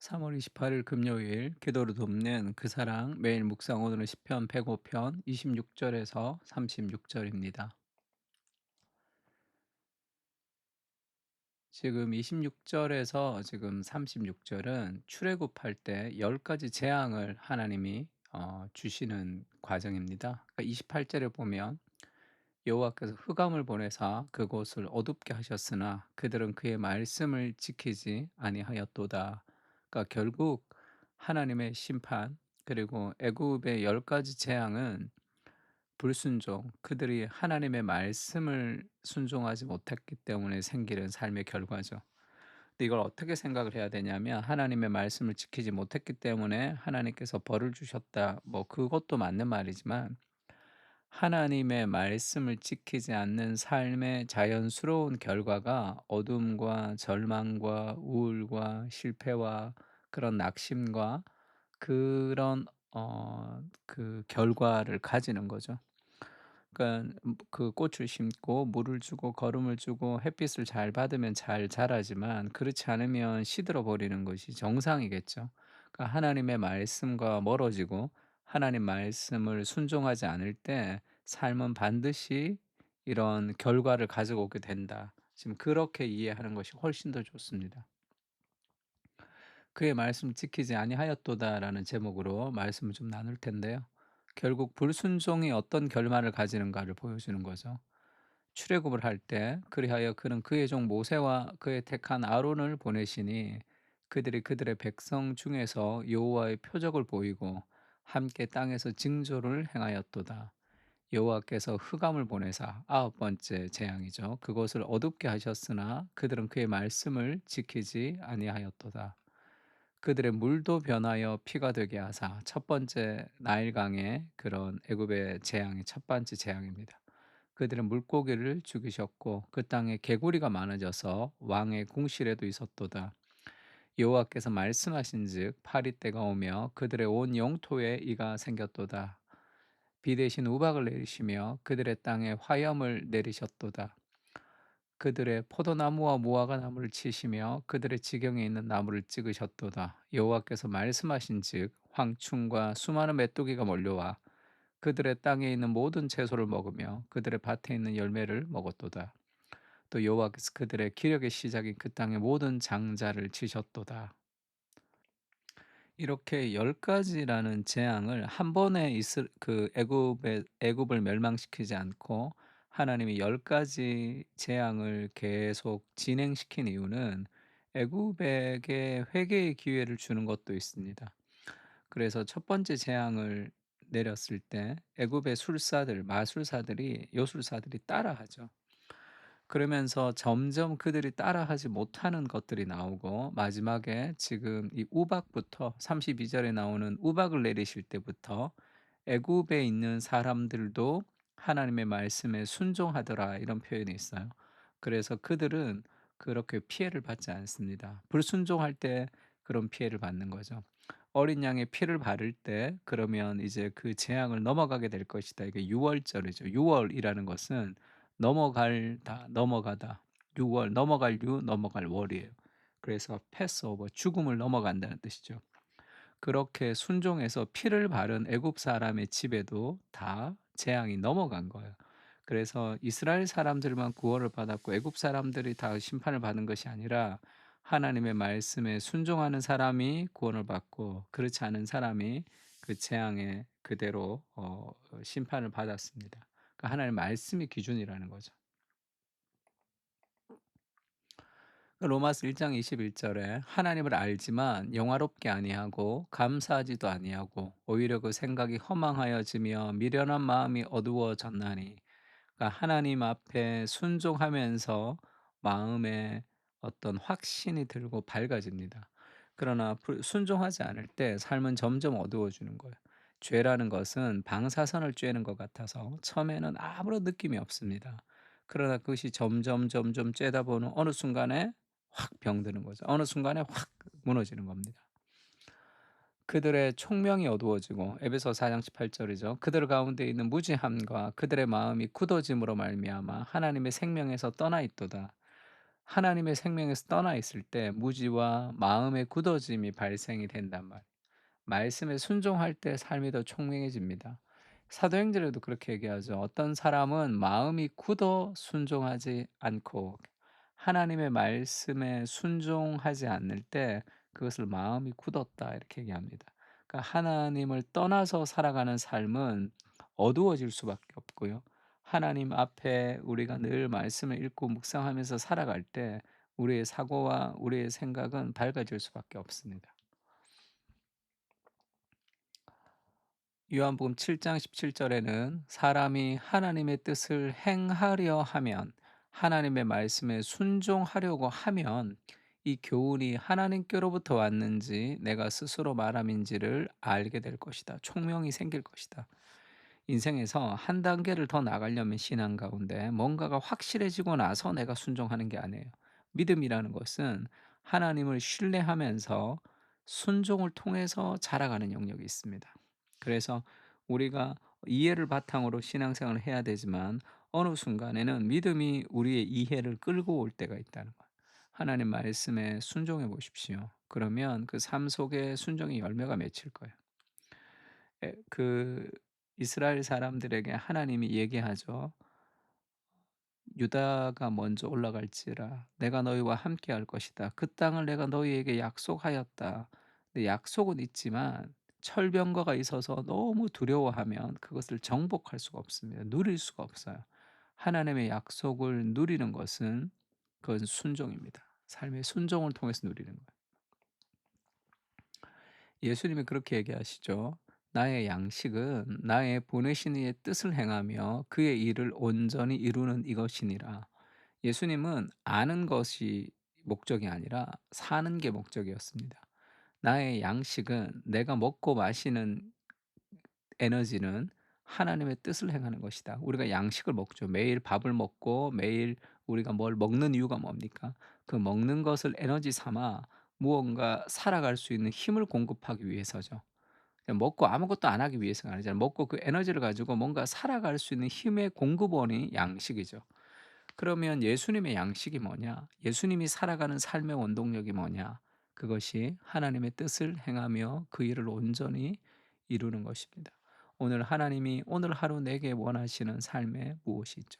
3월 28일 금요일 기도를 돕는 그 사랑 매일 묵상 오늘은 시편 105편 26절에서 36절입니다. 지금 26절에서 지금 36절은 출애굽할 때 10가지 재앙을 하나님이 주시는 과정입니다. 그러니까 28절에 보면 여호와께서 흑암을 보내사 그곳을 어둡게 하셨으나 그들은 그의 말씀을 지키지 아니하였도다. 그러니까 결국 하나님의 심판 그리고 애굽의 10가지 재앙은 불순종, 그들이 하나님의 말씀을 순종하지 못했기 때문에 생기는 삶의 결과죠. 근데 이걸 어떻게 생각을 해야 되냐면 하나님의 말씀을 지키지 못했기 때문에 하나님께서 벌을 주셨다. 뭐 그것도 맞는 말이지만 하나님의 말씀을 지키지 않는 삶의 자연스러운 결과가 어둠과 절망과 우울과 실패와 그런 낙심과 그런 그 결과를 가지는 거죠. 그러니까 그 꽃을 심고 물을 주고 거름을 주고 햇빛을 잘 받으면 잘 자라지만 그렇지 않으면 시들어 버리는 것이 정상이겠죠. 그러니까 하나님의 말씀과 멀어지고 하나님 말씀을 순종하지 않을 때 삶은 반드시 이런 결과를 가지고 오게 된다. 지금 그렇게 이해하는 것이 훨씬 더 좋습니다. 그의 말씀을 지키지 아니하였도다라는 제목으로 말씀을 좀 나눌 텐데요. 결국 불순종이 어떤 결말을 가지는가를 보여주는 거죠. 출애굽을 할 때 그리하여 그는 그의 종 모세와 그의 택한 아론을 보내시니 그들이 그들의 백성 중에서 여호와의 표적을 보이고 함께 땅에서 징조를 행하였도다. 여호와께서 흑암을 보내사 아홉 번째 재앙이죠. 그것을 어둡게 하셨으나 그들은 그의 말씀을 지키지 아니하였도다. 그들의 물도 변하여 피가 되게 하사 첫 번째 나일강의 그런 애굽의 재앙이 첫 번째 재앙입니다. 그들은 물고기를 죽이셨고 그 땅에 개구리가 많아져서 왕의 궁실에도 있었도다. 여호와께서 말씀하신즉 파리때가 오며 그들의 온 영토에 이가 생겼도다. 비 대신 우박을 내리시며 그들의 땅에 화염을 내리셨도다. 그들의 포도나무와 무화과 나무를 치시며 그들의 지경에 있는 나무를 찍으셨도다. 여호와께서 말씀하신즉 황충과 수많은 메뚜기가 몰려와 그들의 땅에 있는 모든 채소를 먹으며 그들의 밭에 있는 열매를 먹었도다. 또 여호와께서 그들의 기력의 시작인 그 땅의 모든 장자를 치셨도다. 이렇게 10가지라는 재앙을 한 번에 그 애굽을 멸망시키지 않고 하나님이 10가지 재앙을 계속 진행시킨 이유는 애굽에게 회개의 기회를 주는 것도 있습니다. 그래서 첫 번째 재앙을 내렸을 때 애굽의 술사들, 마술사들이 요술사들이 따라하죠. 그러면서 점점 그들이 따라하지 못하는 것들이 나오고 마지막에 지금 이 우박부터 32절에 나오는 우박을 내리실 때부터 애굽에 있는 사람들도 하나님의 말씀에 순종하더라 이런 표현이 있어요. 그래서 그들은 그렇게 피해를 받지 않습니다. 불순종할 때 그런 피해를 받는 거죠. 어린 양의 피를 바를 때 그러면 이제 그 재앙을 넘어가게 될 것이다. 이게 유월절이죠. 유월이라는 것은 넘어갈다, 넘어가다. 유월, 넘어갈 유, 넘어갈 월이에요. 그래서 패스오버, 죽음을 넘어간다는 뜻이죠. 그렇게 순종해서 피를 바른 애굽 사람의 집에도 다 재앙이 넘어간 거예요. 그래서 이스라엘 사람들만 구원을 받았고 애굽 사람들이 다 심판을 받은 것이 아니라 하나님의 말씀에 순종하는 사람이 구원을 받고 그렇지 않은 사람이 그 재앙에 그대로 심판을 받았습니다. 그러니까 하나님의 말씀이 기준이라는 거죠. 로마서 1장 21 절에 하나님을 알지만 영화롭게 아니하고 감사하지도 아니하고 오히려 그 생각이 허망하여지며 미련한 마음이 어두워졌나니, 그러니까 하나님 앞에 순종하면서 마음에 어떤 확신이 들고 밝아집니다. 그러나 순종하지 않을 때 삶은 점점 어두워지는 거예요. 죄라는 것은 방사선을 쬐는 것 같아서 처음에는 아무런 느낌이 없습니다. 그러나 그것이 점점 점점 쬐다 보는 어느 순간에 확 병드는 거죠. 어느 순간에 확 무너지는 겁니다. 그들의 총명이 어두워지고 에베소 4장 18 절이죠. 그들 가운데 있는 무지함과 그들의 마음이 굳어짐으로 말미암아 하나님의 생명에서 떠나 있도다. 하나님의 생명에서 떠나 있을 때 무지와 마음의 굳어짐이 발생이 된단 말이에요. 말씀에 순종할 때 삶이 더 총명해집니다. 사도행전에도 그렇게 얘기하죠. 어떤 사람은 마음이 굳어 순종하지 않고 하나님의 말씀에 순종하지 않을 때 그것을 마음이 굳었다 이렇게 얘기합니다. 그러니까 하나님을 떠나서 살아가는 삶은 어두워질 수밖에 없고요. 하나님 앞에 우리가 늘 말씀을 읽고 묵상하면서 살아갈 때 우리의 사고와 우리의 생각은 밝아질 수밖에 없습니다. 요한복음 7장 17 절에는 사람이 하나님의 뜻을 행하려 하면 하나님의 말씀에 순종하려고 하면 이 교훈이 하나님께로부터 왔는지 내가 스스로 말함인지를 알게 될 것이다. 총명이 생길 것이다. 인생에서 한 단계를 더 나가려면 신앙 가운데 뭔가가 확실해지고 나서 내가 순종하는 게 아니에요. 믿음이라는 것은 하나님을 신뢰하면서 순종을 통해서 자라가는 영역이 있습니다. 그래서 우리가 이해를 바탕으로 신앙생활을 해야 되지만 어느 순간에는 믿음이 우리의 이해를 끌고 올 때가 있다는 거예요. 하나님 말씀에 순종해 보십시오. 그러면 그 삶 속에 순종의 열매가 맺힐 거예요. 그 이스라엘 사람들에게 하나님이 얘기하죠. "유다가 먼저 올라갈지라 내가 너희와 함께할 것이다. 그 땅을 내가 너희에게 약속하였다." 근데 약속은 있지만 철병거가 있어서 너무 두려워하면 그것을 정복할 수가 없습니다. 누릴 수가 없어요. 하나님의 약속을 누리는 것은 그건 순종입니다. 삶의 순종을 통해서 누리는 거예요. 예수님이 그렇게 얘기하시죠. "나의 양식은 나의 보내신 이의 뜻을 행하며 그의 일을 온전히 이루는 이것이니라." 예수님은 아는 것이 목적이 아니라 사는 게 목적이었습니다. 나의 양식은 내가 먹고 마시는 에너지는 하나님의 뜻을 행하는 것이다. 우리가 양식을 먹죠. 매일 밥을 먹고 매일 우리가 뭘 먹는 이유가 뭡니까? 그 먹는 것을 에너지 삼아 무언가 살아갈 수 있는 힘을 공급하기 위해서죠. 그냥 먹고 아무것도 안 하기 위해서가 아니잖아요. 먹고 그 에너지를 가지고 뭔가 살아갈 수 있는 힘의 공급원이 양식이죠. 그러면 예수님의 양식이 뭐냐? 예수님이 살아가는 삶의 원동력이 뭐냐? 그것이 하나님의 뜻을 행하며 그 일을 온전히 이루는 것입니다. 오늘 하나님이 오늘 하루 내게 원하시는 삶에 무엇이 있죠?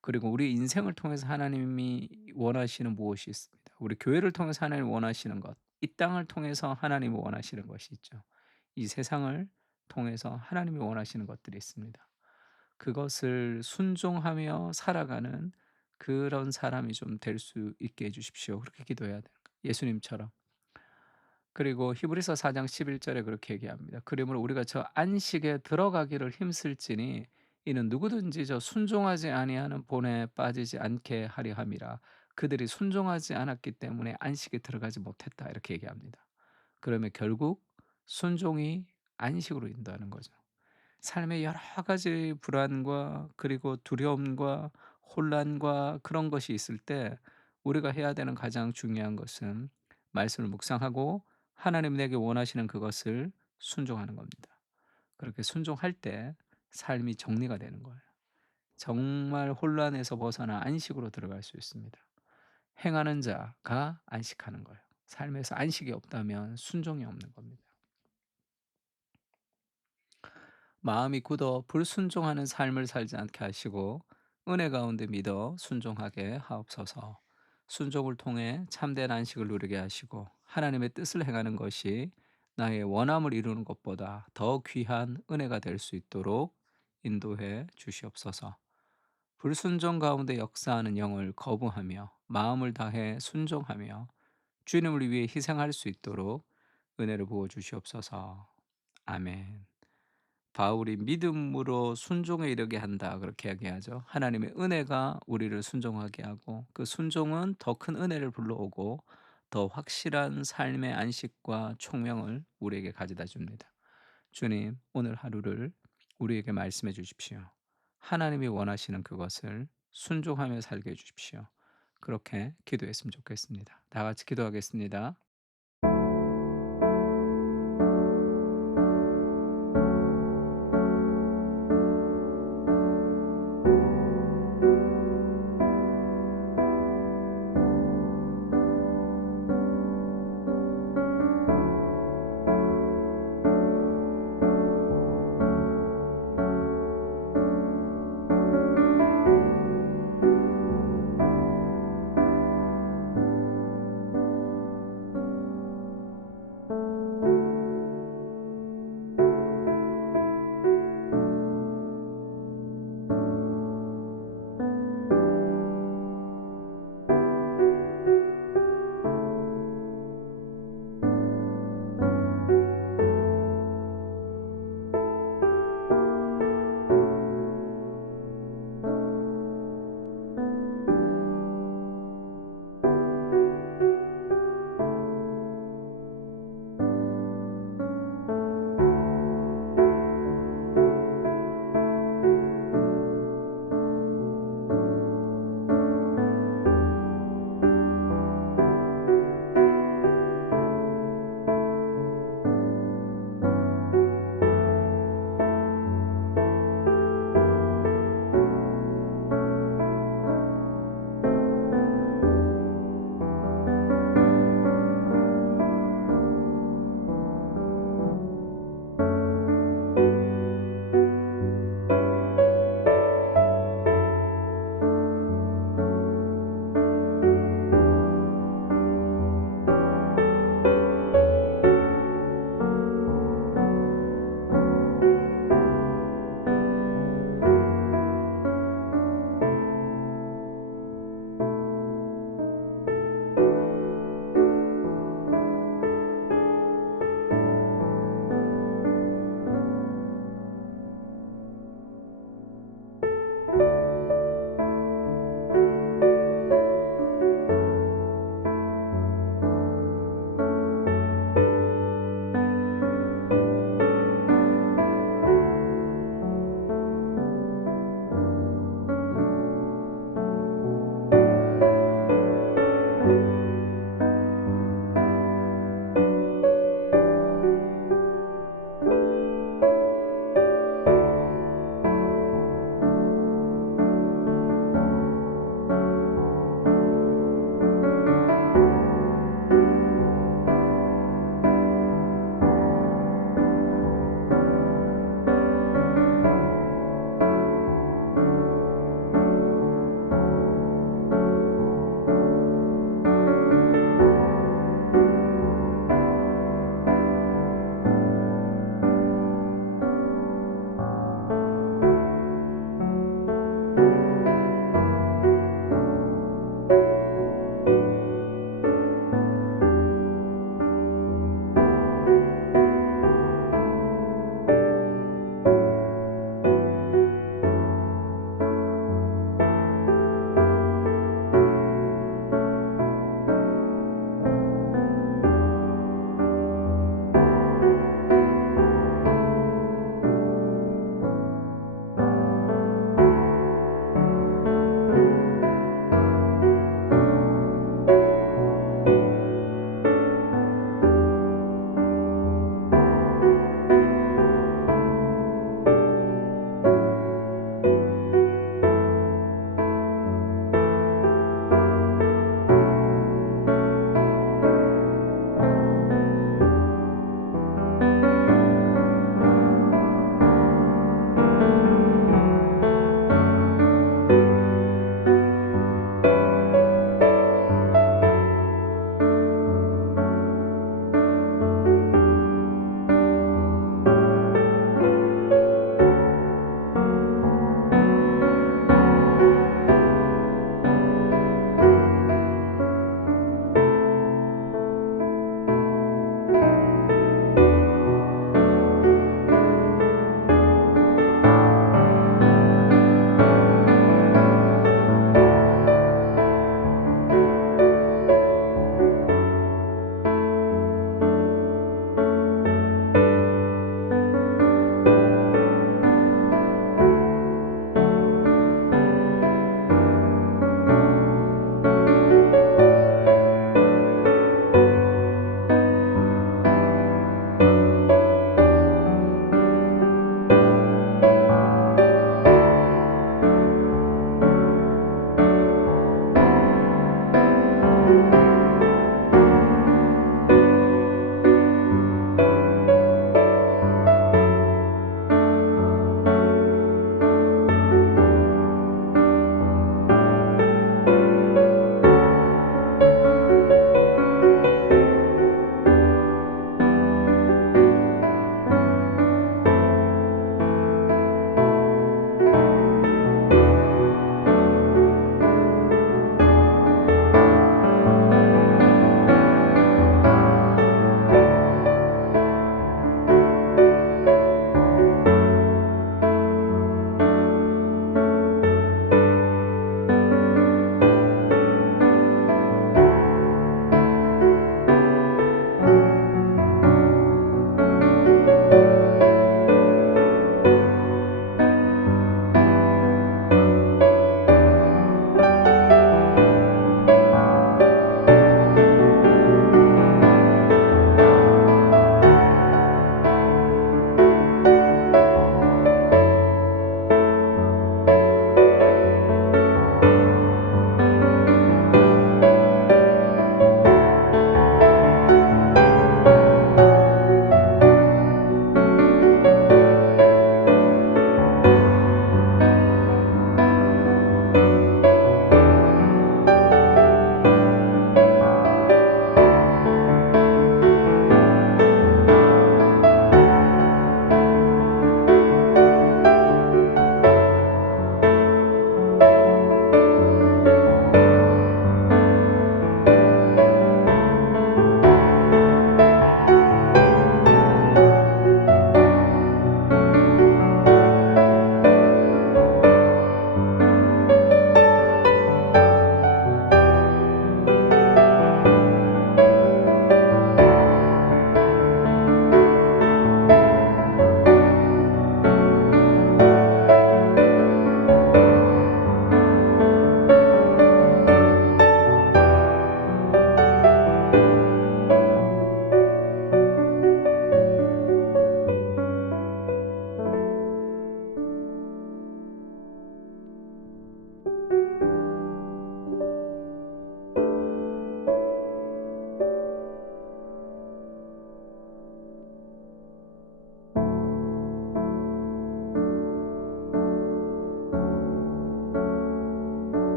그리고 우리 인생을 통해서 하나님이 원하시는 무엇이 있습니다. 우리 교회를 통해서 하나님이 원하시는 것, 이 땅을 통해서 하나님이 원하시는 것이 있죠. 이 세상을 통해서 하나님이 원하시는 것들이 있습니다. 그것을 순종하며 살아가는 그런 사람이 좀 될 수 있게 해 주십시오. 그렇게 기도해야 돼요. 예수님처럼. 그리고 히브리서 4장 11 절에 그렇게 얘기합니다. 그러므로 우리가 저 안식에 들어가기를 힘쓸지니 이는 누구든지 저 순종하지 아니하는 본에 빠지지 않게 하려 함이라. 그들이 순종하지 않았기 때문에 안식에 들어가지 못했다. 이렇게 얘기합니다. 그러면 결국 순종이 안식으로 인도하는 거죠. 삶의 여러 가지 불안과 그리고 두려움과 혼란과 그런 것이 있을 때 우리가 해야 되는 가장 중요한 것은 말씀을 묵상하고 하나님 내게 원하시는 그것을 순종하는 겁니다. 그렇게 순종할 때 삶이 정리가 되는 거예요. 정말 혼란에서 벗어나 안식으로 들어갈 수 있습니다. 행하는 자가 안식하는 거예요. 삶에서 안식이 없다면 순종이 없는 겁니다. 마음이 굳어 불순종하는 삶을 살지 않게 하시고 은혜 가운데 믿어 순종하게 하옵소서. 순종을 통해 참된 안식을 누리게 하시고 하나님의 뜻을 행하는 것이 나의 원함을 이루는 것보다 더 귀한 은혜가 될 수 있도록 인도해 주시옵소서. 불순종 가운데 역사하는 영을 거부하며 마음을 다해 순종하며 주님을 위해 희생할 수 있도록 은혜를 부어 주시옵소서. 아멘. 바울이 믿음으로 순종에 이르게 한다 그렇게 이야기하죠. 하나님의 은혜가 우리를 순종하게 하고 그 순종은 더 큰 은혜를 불러오고 더 확실한 삶의 안식과 총명을 우리에게 가져다 줍니다. 주님, 오늘 하루를 우리에게 말씀해 주십시오. 하나님이 원하시는 그것을 순종하며 살게 해 주십시오. 그렇게 기도했으면 좋겠습니다. 다 같이 기도하겠습니다.